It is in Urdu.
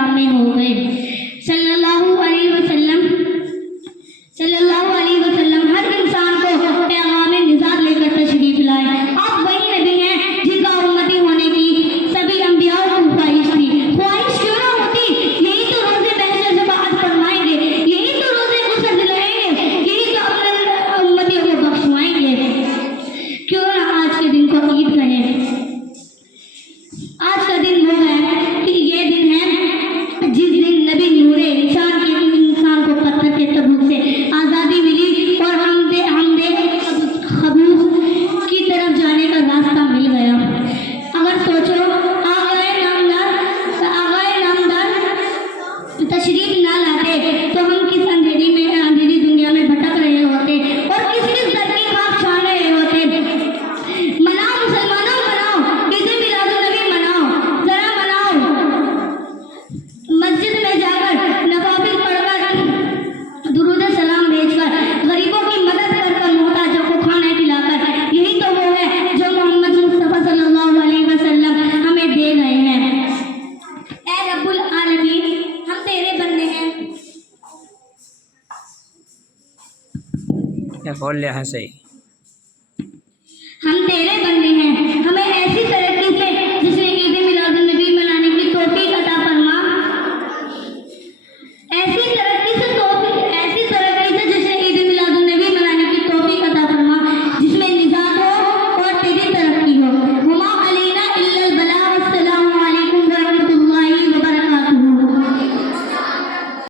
احرام میں ہو گئے۔ صلی اللہ علیہ وسلم ہر انسان کو پیغام نجات لے کر تشریف لائے۔ آپ وہی نبی ہیں جن کا امتی ہونے کی سبھی انبیاء کو خواہش تھی۔ خواہش کیوں نہ ہوتی؟ یہی تو روزے بحشر شفاعت فرمائیں گے، یہی تو روزے غسل دلائیں گے، یہی تو اپنے امتیوں کو بخشوائیں گے۔ کیوں نہ آج کے دن کو عید کہیں؟ آج کا دن وہ ہے کہ یہ دن ہے جس دن نبی نور انسان کو پتھر کے تبوک سے آزادی ملی اور حمد خبوص کی طرف جانے کا راستہ مل گیا۔ اگر سوچو آغائے نامدار تشریف نہ لاتے تو ہم کس اندھیری دنیا میں بھٹک رہے ہوتے اور کس در کی خاک چھان رہے ہوتے۔ مناؤ مسلمانوں، مناؤ عید میلاد النبی، مناؤ، ذرا مناؤ۔ مسجد میں جا کر نوافل پڑھ کر درود سلام بھیج کر غریبوں کی مدد کر کر محتاجوں کو کھانا کھلا کر، یہی تو وہ ہے جو محمد مصطفیٰ صلی اللہ علیہ وسلم ہمیں دے گئے ہیں۔ اے رب العالمین، ہم تیرے بندے ہیں۔ کیا بول رہے ہیں صحیح؟